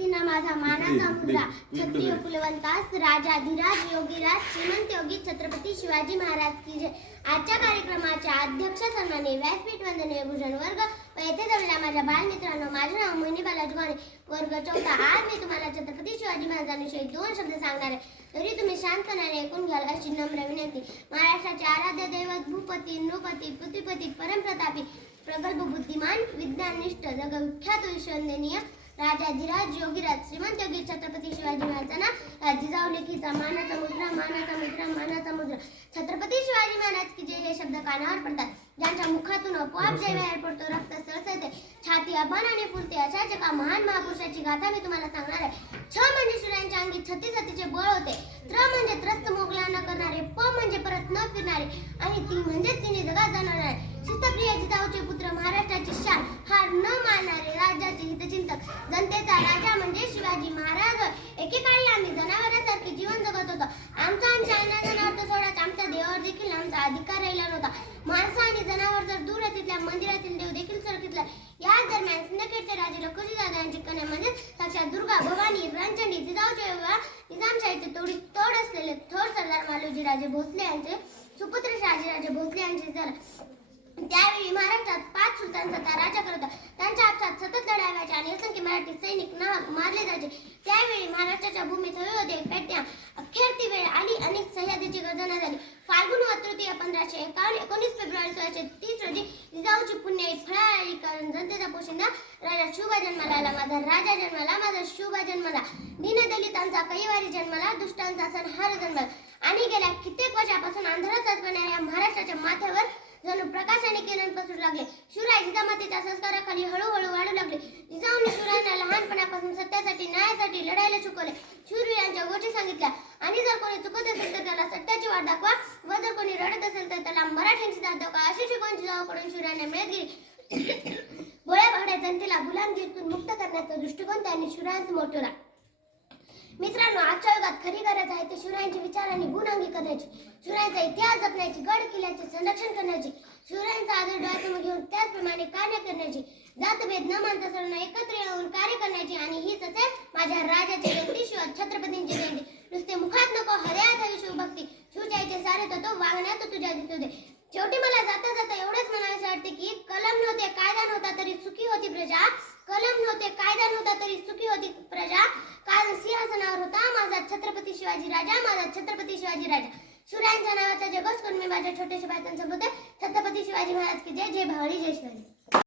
छत्रपतींना माझा मानाचा मुद्रा क्षत्रिय कुलवंतास राजाधिराज योगीराज श्रीमंत योगी छत्रपती शिवाजी महाराज की जय. आजच्या कार्यक्रमाच्या अध्यक्ष सन्माने व्यासपीठ वंदनीय भूषण वर्ग व येथे जमलेल्या माझ्या बालमित्रांनो माझे नाव मोहिनी बालाजी माने वर्ग चौथा. आज मी तुम्हाला छत्रपती शिवाजी महाराजांविषयी दोन शब्द सांगणार आहे. तरी तुम्ही शांतपणाने ऐकून घ्याल अशी नम्र विनंती. महाराष्ट्राचे आराध्य दैवत भूपती नृपती पृथ्वीपती परमप्रतापी प्रगल्भ बुद्धिमान विज्ञाननिष्ठ जगविख्यात विश्वंदनीय राजाधिराज योगीराज श्रीमंत योगी छत्रपती शिवाजी महाराजांना जिजाऊ लेखीचा मानाचा मुद्रा मानाचा मुद्रा मानाचा मुद्रा छत्रपती शिवाजी महाराज की जय हे शब्द कानावर पडतात. ज्यांच्या मुखातून आपोआप जय बाहेर पडतो रक्त सळसळते छाती अभानाने फुलते अशाच एका महान महापुरुषाची गाथा मी तुम्हाला सांगणार आहे. छ म्हणजे शिवरायांच्या अंगी छत्तीस छत्तीचे बळ होते. त्र म्हणजे त्रस्त मोगला न करणारे प म्हणजे परत न फिरणारे आणि ती म्हणजे तिने जगात जाणारे शिस्तप्रिय जिजाऊचे पुत्र महाराष्ट्राची शान हार न मानणारे राज्याचे हितचिंतक जनतेचा राजा म्हणजे शिवाजी महाराज होय. एकेकाळी आम्ही जनावरांसारखे जीवन जगत होतो. आमचा आमच्या अन्य सोडाच आमच्या देवावर देखील आमचा अधिकार राहिला नव्हता. माणसं आणि जनावर जर दूर तिथल्या मंदिरातील देव देखील सरकितला. या दरम्यान सिंदखेडचे राजे लखोजी दादा यांची कन्या म्हणजे साक्षात दुर्गा भवानी रणचंडी जिजाऊचे विवाह निजामशाहीचे तोडी तोड असलेले थोर सरदार मालोजी राजे भोसले यांचे सुपुत्र शहाजीराजे भोसले यांचे झाला त्यावेळी महाराष्ट्रात पाच सुलतान सत्ता राज्य करत त्यांच्या आपसात सतत लढाई आणि असंख्य मराठी सैनिक नाहक मारले जायचे. त्यावेळी महाराष्ट्राच्या भूमीत हवे होते पेटण्या अखेरती वेळ आली अनेक सह्याद्रीची गर्जना झाली. फाल्गुन व तृतीय पंधराशे एकावन्न एकोणीस फेब्रुवारी सोळाशे तीस रोजी जिजाऊची पुण्य फळाळी करून जनतेचा पोशिंदा. राजा शुभ जन्माला आला माझा राजा जन्माला माझा शुभ जन्माला. दीनदलितांचा कैवारी जन्माला दुष्टांचा संहार जन्माला. आणि गेल्या कित्येक वर्षापासून आंध्रात असणाऱ्या महाराष्ट्राच्या माथ्यावर जणू प्रकाशाने किरण पसरू लागले. शिवराय जिजामातेच्या संस्काराखाली हळूहळू वाढू लागले. जिजाऊने शिवरायांना लहानपणापासून सत्यासाठी न्यायासाठी लढायला शिकवले. शूरवीरांच्या गोष्टी सांगितल्या. आणि जर कोणी चुकत असेल तर त्याला सत्याची वाट दाखवा. व जर कोणी रडत असेल तर त्याला मराठ्यांची दाद दाखवा. अशी शिकवण जिजाऊकडून शिवरायांना मिळत गेली. भोळ्या भाड्या जनतेला गुलामगिरीतून मुक्त करण्याचा दृष्टिकोन त्यांनी शिवरायांसमोर ठेवला. मित्रांनो आजच्या आहे ते शिवरायांचे विचार आणि गुण अंगी करण्याची शिवरायांचा इतिहास जपण्याची गड किल्ल्याचे संरक्षण करण्याची शिवरायांचा आदर डोळ्यासमोर घेऊन त्याचप्रमाणे कार्य करण्याची जातभेद न मानता सर्वांना एकत्र येऊन कार्य करण्याची आणि हीच असेल माझ्या राजाची जयंती शिव छत्रपतींची जयंती नुसते मुखात नको हृदयात हवी शिवभक्ती शिवजाईचे सारे तत्व वागण्यात तुझ्या दिसू दे. शेवटी मला जाता जाता एवढंच म्हणायचं वाटते की कलम नव्हते कायदा नव्हता तरी सुखी होती प्रजा. कलम नव्हते कायदा नव्हता तरी सुखी होती प्रजा. होता माझा छत्रपती शिवाजी राजा माझा छत्रपती शिवाजी राजा. शिवरायांच्या नावाचा जगोस करून मी माझ्या छोट्याशा बायकांसोबत छत्रपती शिवाजी महाराज की जय जय भावळी जय शिवाजी.